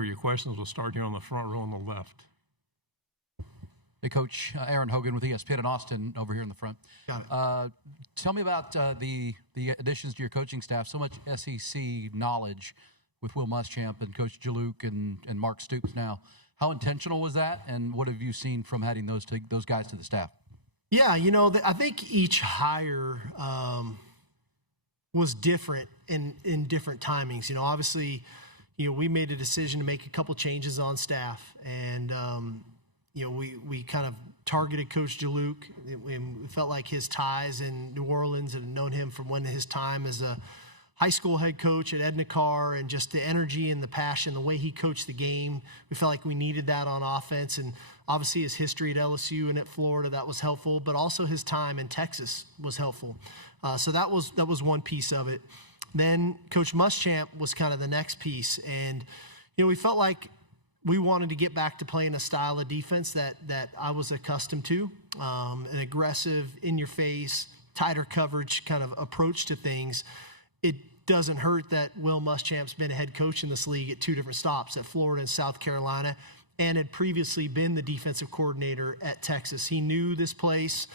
For your questions, we'll start here on the front row on the left. Hey, Coach. Aaron Hogan with ESPN in Austin over here in the front. Got it. Tell me about the additions to your coaching staff. So much SEC knowledge with Will Muschamp and Coach Jaluk and Mark Stoops now. How intentional was that, and what have you seen from adding those guys to the staff? Yeah, I think each hire was different in different timings. Obviously, we made a decision to make a couple changes on staff, and we kind of targeted Coach Jaluk. We felt like his ties in New Orleans and known him from his time as a high school head coach at Edna Carr, and just the energy and the passion, the way he coached the game. We felt like we needed that on offense, and obviously his history at LSU and at Florida, that was helpful, but also his time in Texas was helpful. So that was one piece of it. Then Coach Muschamp was kind of the next piece, and we felt like we wanted to get back to playing a style of defense that I was accustomed to, an aggressive, in-your-face, tighter coverage kind of approach to things. It doesn't hurt that Will Muschamp's been a head coach in this league at two different stops, at Florida and South Carolina, and had previously been the defensive coordinator at Texas. He knew this place.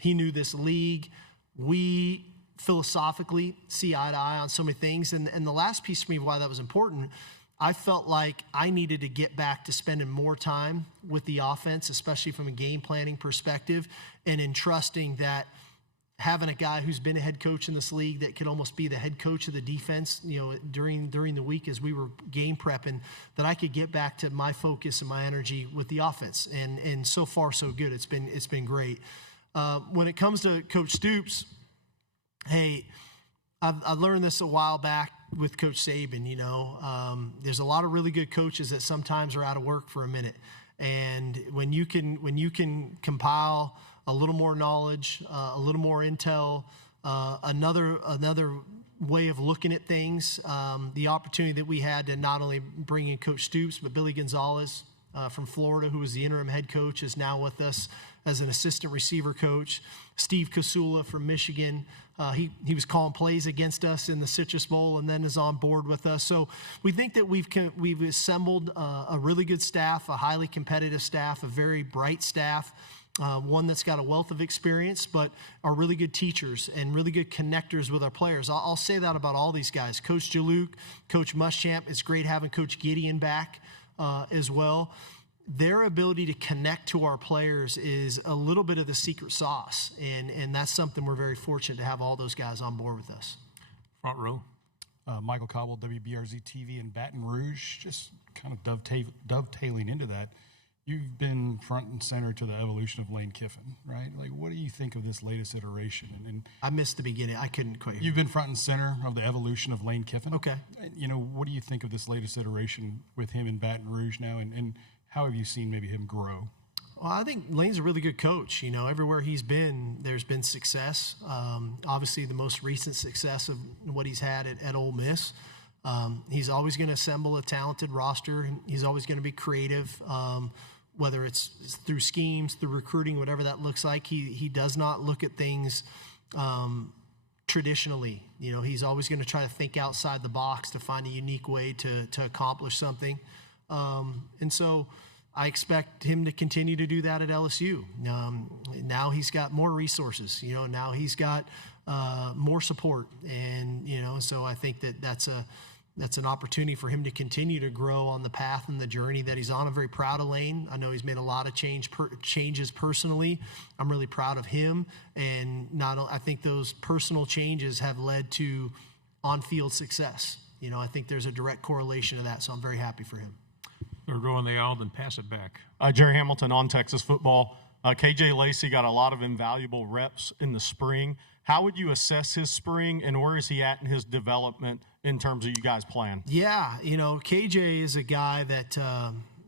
He knew this league. We philosophically see eye to eye on so many things. And the last piece for me why that was important, I felt like I needed to get back to spending more time with the offense, especially from a game planning perspective, and entrusting that having a guy who's been a head coach in this league that could almost be the head coach of the defense, during the week as we were game prepping, that I could get back to my focus and my energy with the offense. And so far, so good. It's been great. When it comes to Coach Stoops, hey, I learned this a while back with Coach Saban. There's a lot of really good coaches that sometimes are out of work for a minute. And when you can compile a little more knowledge, a little more intel, another way of looking at things. The opportunity that we had to not only bring in Coach Stoops, but Billy Gonzalez from Florida, who was the interim head coach, is now with us as an assistant receiver coach. Steve Kasula from Michigan. He was calling plays against us in the Citrus Bowl and then is on board with us. So we think that we've assembled a really good staff, a highly competitive staff, a very bright staff. One that's got a wealth of experience, but are really good teachers and really good connectors with our players. I'll say that about all these guys. Coach Jaluk, Coach Muschamp. It's great having Coach Gideon back as well. Their ability to connect to our players is a little bit of the secret sauce, and that's something we're very fortunate to have all those guys on board with us. Front row. Michael Cobble, WBRZ TV in Baton Rouge. Just kind of dovetailing into that. You've been front and center to the evolution of Lane Kiffin, right? Like, what do you think of this latest iteration? And I missed the beginning. I couldn't quite hear. You've been front and center of the evolution of Lane Kiffin. Okay. What do you think of this latest iteration with him in Baton Rouge now, and how have you seen maybe him grow? Well, I think Lane's a really good coach. Everywhere he's been, there's been success. Obviously, the most recent success of what he's had at Ole Miss. He's always going to assemble a talented roster. He's always going to be creative. Whether it's through schemes, through recruiting, whatever that looks like, he does not look at things traditionally. He's always going to try to think outside the box to find a unique way to accomplish something. And so I expect him to continue to do that at LSU. Now he's got more resources. Now he's got more support, and so I think that's an opportunity for him to continue to grow on the path and the journey that he's on. I'm very proud of Lane. I know he's made a lot of changes personally. I'm really proud of him, and I think those personal changes have led to on-field success. I think there's a direct correlation to that, so I'm very happy for him. We'll go in the aisle and pass it back. Jerry Hamilton on Texas football. KJ Lacey got a lot of invaluable reps in the spring. How would you assess his spring, and where is he at in his development in terms of you guys' plan? Yeah, KJ is a guy that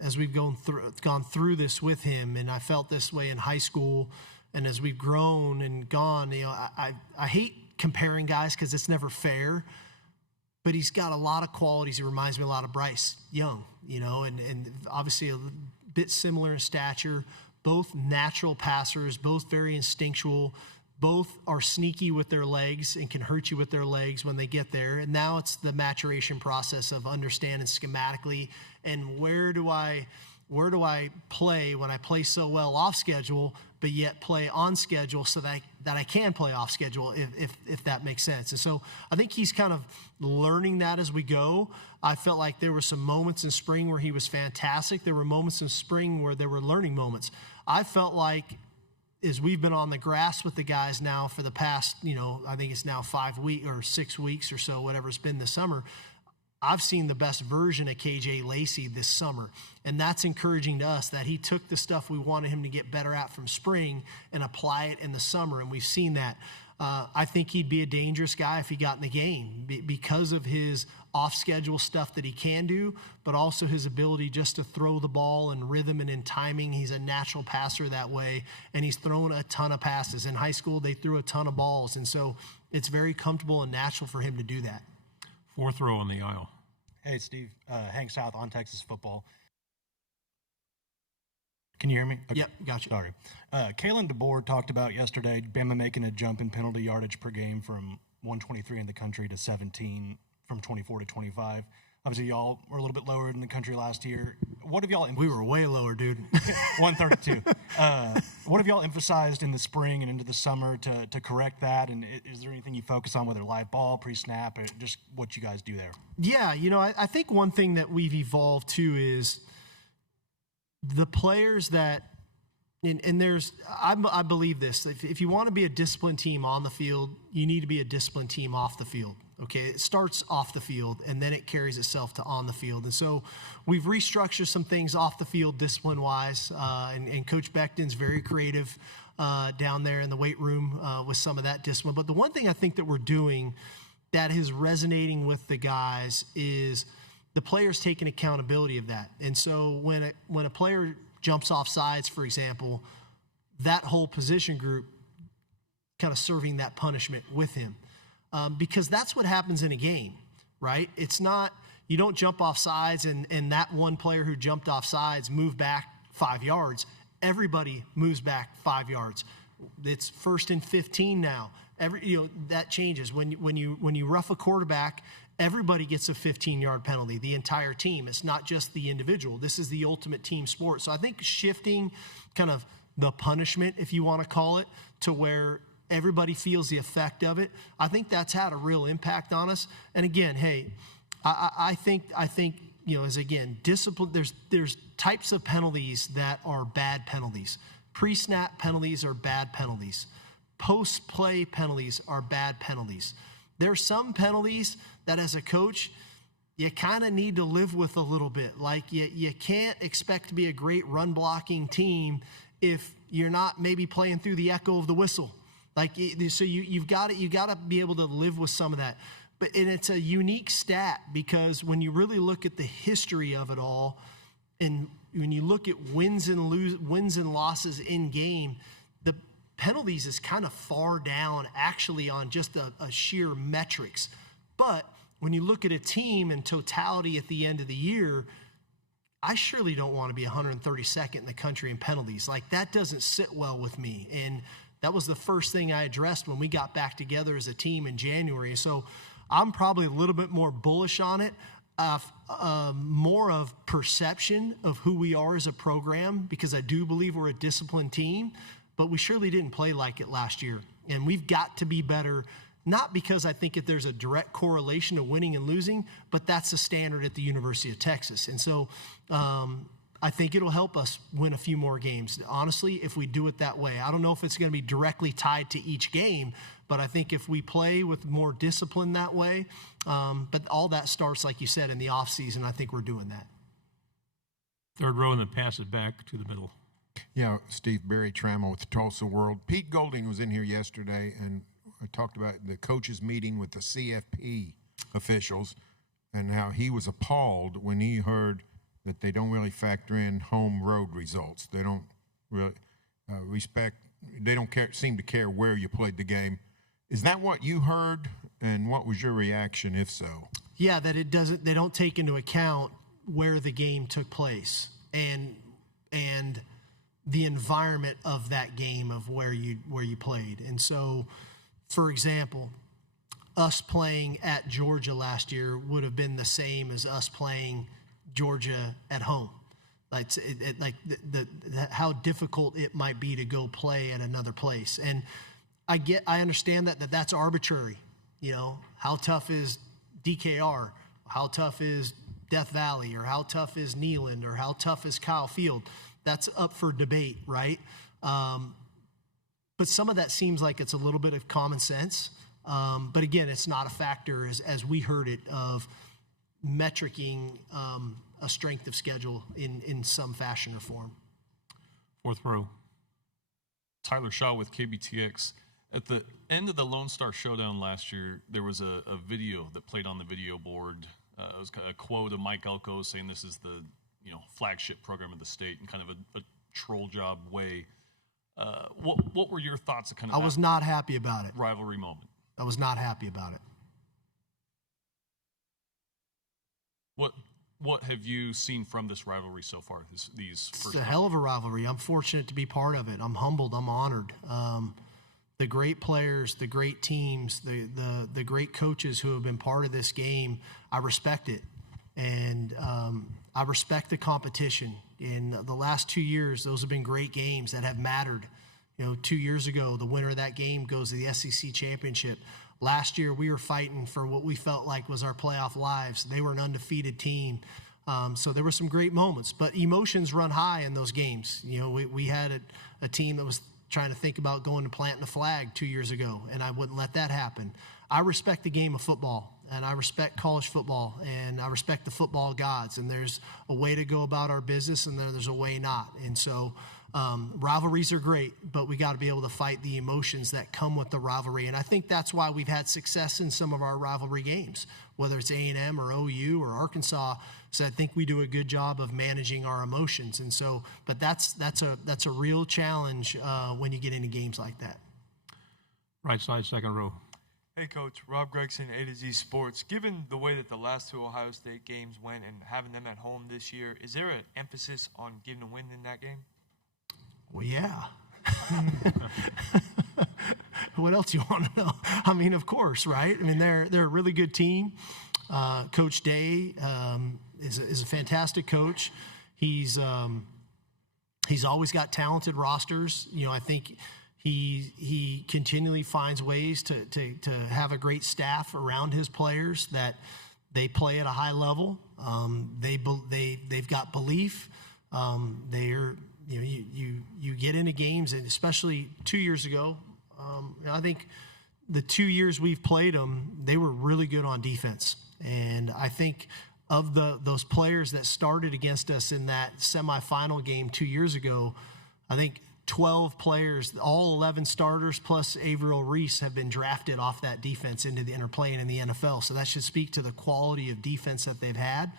as we've gone through this with him, and I felt this way in high school, and as we've grown and gone, I hate comparing guys because it's never fair, but he's got a lot of qualities. He reminds me a lot of Bryce Young, and obviously a bit similar in stature, both natural passers, both very instinctual. Both are sneaky with their legs and can hurt you with their legs when they get there. And now it's the maturation process of understanding schematically and where do I play when I play so well off schedule, but yet play on schedule so that I can play off schedule if that makes sense. And so I think he's kind of learning that as we go. I felt like there were some moments in spring where he was fantastic. There were moments in spring where there were learning moments. I felt like as we've been on the grass with the guys now for the past, I think it's now 5 weeks or 6 weeks or so, whatever it's been this summer, I've seen the best version of KJ Lacey this summer. And that's encouraging to us that he took the stuff we wanted him to get better at from spring and apply it in the summer. And we've seen that. I think he'd be a dangerous guy if he got in the game because of his off-schedule stuff that he can do, but also his ability just to throw the ball in rhythm and in timing. He's a natural passer that way, and he's thrown a ton of passes. In high school, they threw a ton of balls, and so it's very comfortable and natural for him to do that. Fourth row on the aisle. Hey, Steve. Hank South on Texas football. Can you hear me? Okay. Yep, gotcha. Sorry. Kalen DeBoer talked about yesterday Bama making a jump in penalty yardage per game from 123 in the country to 17 from 24 to 25. Obviously, y'all were a little bit lower than the country last year. What have y'all? We were way lower, dude. 132. What have y'all emphasized in the spring and into the summer to correct that? And is there anything you focus on, whether live ball, pre-snap, or just what you guys do there? Yeah, I think one thing that we've evolved to is the players that, and there's, I believe this, if you want to be a disciplined team on the field, you need to be a disciplined team off the field. Okay, it starts off the field, and then it carries itself to on the field. And so we've restructured some things off the field discipline-wise, and Coach Beckton's very creative down there in the weight room with some of that discipline. But the one thing I think that we're doing that is resonating with the guys is the players taking accountability of that. And so when a player jumps off sides, for example, that whole position group kind of serving that punishment with him. Because that's what happens in a game, right? It's not, you don't jump off sides and that one player who jumped off sides moved back 5 yards. Everybody moves back 5 yards. It's 1st and 15 now. That changes. When you rough a quarterback, everybody gets a 15-yard penalty, the entire team. It's not just the individual. This is the ultimate team sport. So I think shifting kind of the punishment, if you want to call it, to where everybody feels the effect of it, I think that's had a real impact on us. And again, hey, I think as again, discipline, there's types of penalties that are bad penalties. Pre-snap penalties are bad penalties. Post-play penalties are bad penalties. There's some penalties that as a coach, you kind of need to live with a little bit. Like you can't expect to be a great run blocking team if you're not maybe playing through the echo of the whistle. So you've got to be able to live with some of that. And it's a unique stat because when you really look at the history of it all, and when you look at wins and losses in game, the penalties is kind of far down actually on just a sheer metrics. But when you look at a team in totality at the end of the year, I surely don't want to be 132nd in the country in penalties. Like that doesn't sit well with me. And that was the first thing I addressed when we got back together as a team in January. So I'm probably a little bit more bullish on it, more of perception of who we are as a program, because I do believe we're a disciplined team, but we surely didn't play like it last year. And we've got to be better, not because I think that there's a direct correlation to winning and losing, but that's the standard at the University of Texas. And so I think it'll help us win a few more games, honestly, if we do it that way. I don't know if it's going to be directly tied to each game, but I think if we play with more discipline that way, but all that starts, like you said, in the offseason. I think we're doing that. Third row and then pass it back to the middle. Yeah, Steve, Barry Trammell with the Tulsa World. Pete Golding was in here yesterday, and I talked about the coaches meeting with the CFP officials and how he was appalled when he heard that they don't really factor in home road results. They don't really they don't seem to care where you played the game. Is that what you heard, and what was your reaction if so? Yeah, that they don't take into account where the game took place. And the environment of that game of where you played. And so, for example, us playing at Georgia last year would have been the same as us playing Georgia at home. Like how difficult it might be to go play at another place. And I understand that's arbitrary. You know, how tough is DKR? How tough is Death Valley? Or how tough is Neyland? Or how tough is Kyle Field? That's up for debate, right? But some of that seems like it's a little bit of common sense. But again, it's not a factor as we heard it of metricing a strength of schedule in some fashion or form. Fourth row. Tyler Shaw with KBTX. At the end of the Lone Star Showdown last year, there was a video that played on the video board. It was a quote of Mike Elko saying this is the flagship program of the state in kind of a troll job way. What were your thoughts of kind of I was not happy about it. Rivalry moment? I was not happy about it. What have you seen from this rivalry so far? It's a hell of a rivalry. I'm fortunate to be part of it. I'm humbled. I'm honored. The great players, the great teams, the great coaches who have been part of this game, I respect it. And I respect the competition. In the last 2 years, those have been great games that have mattered. 2 years ago, the winner of that game goes to the SEC championship. Last year, we were fighting for what we felt like was our playoff lives. They were an undefeated team. So there were some great moments. But emotions run high in those games. We had a team that was trying to think about going to planting a flag 2 years ago, and I wouldn't let that happen. I respect the game of football, and I respect college football, and I respect the football gods. And there's a way to go about our business, and there's a way not. And so rivalries are great, but we got to be able to fight the emotions that come with the rivalry. And I think that's why we've had success in some of our rivalry games, whether it's A&M or OU or Arkansas. So I think we do a good job of managing our emotions. And so, but that's a real challenge when you get into games like that. Right side, second row. Hey, Coach. Rob Gregson, A to Z Sports. Given the way that the last two Ohio State games went and having them at home this year, is there an emphasis on getting a win in that game? Well, yeah. What else do you want to know? I mean, of course, right? I mean, they're a really good team. Coach Day is a fantastic coach. He's always got talented rosters. I think he continually finds ways to have a great staff around his players that they play at a high level. They've got belief. You get into games, and especially 2 years ago, I think the 2 years we've played them, they were really good on defense. And I think of those players that started against us in that semifinal game 2 years ago, I think 12 players, all 11 starters plus Averill Reese have been drafted off that defense into the interplay and in the NFL. So that should speak to the quality of defense that they've had.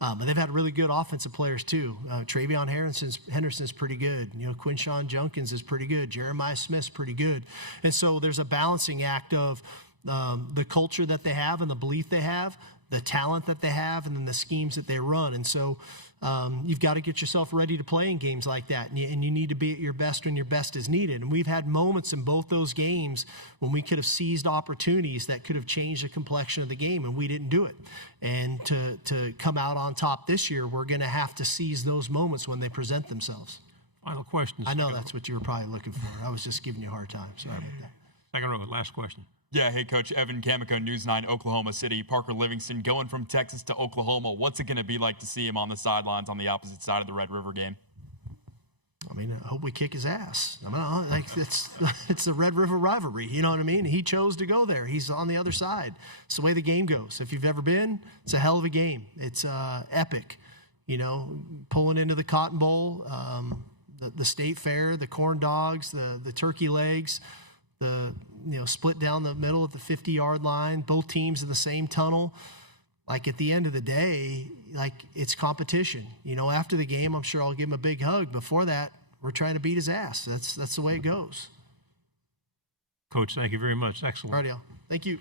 But they've had really good offensive players too. Travion Henderson's pretty good. Quinshawn Junkins is pretty good. Jeremiah Smith's pretty good. And so there's a balancing act of the culture that they have and the belief they have, the talent that they have, and then the schemes that they run. And so you've got to get yourself ready to play in games like that. And you need to be at your best when your best is needed. And we've had moments in both those games when we could have seized opportunities that could have changed the complexion of the game, and we didn't do it. And to come out on top this year, we're going to have to seize those moments when they present themselves. Final question. I know that's what you were probably looking for. I was just giving you a hard time. Sorry about that. Second row, last question. Yeah, hey, Coach. Evan Camico, News 9, Oklahoma City. Parker Livingston going from Texas to Oklahoma. What's it going to be like to see him on the sidelines on the opposite side of the Red River game? I mean, I hope we kick his ass. It's the Red River rivalry. You know what I mean? He chose to go there. He's on the other side. It's the way the game goes. If you've ever been, it's a hell of a game. It's epic. Pulling into the Cotton Bowl, the State Fair, the corn dogs, the turkey legs, split down the middle at the 50-yard line, both teams in the same tunnel. Like, at the end of the day, it's competition. After the game, I'm sure I'll give him a big hug. Before that, we're trying to beat his ass. That's the way it goes. Coach, thank you very much. Excellent. All right, y'all. Thank you.